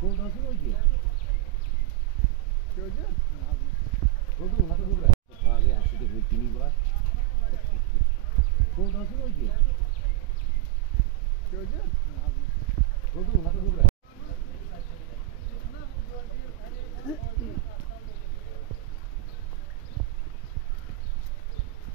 Soldasın o ki. Gördün? Soldu hata kubra. Abi aslında bu kini var. Soldasın o ki. Gördün? Soldu hata kubra.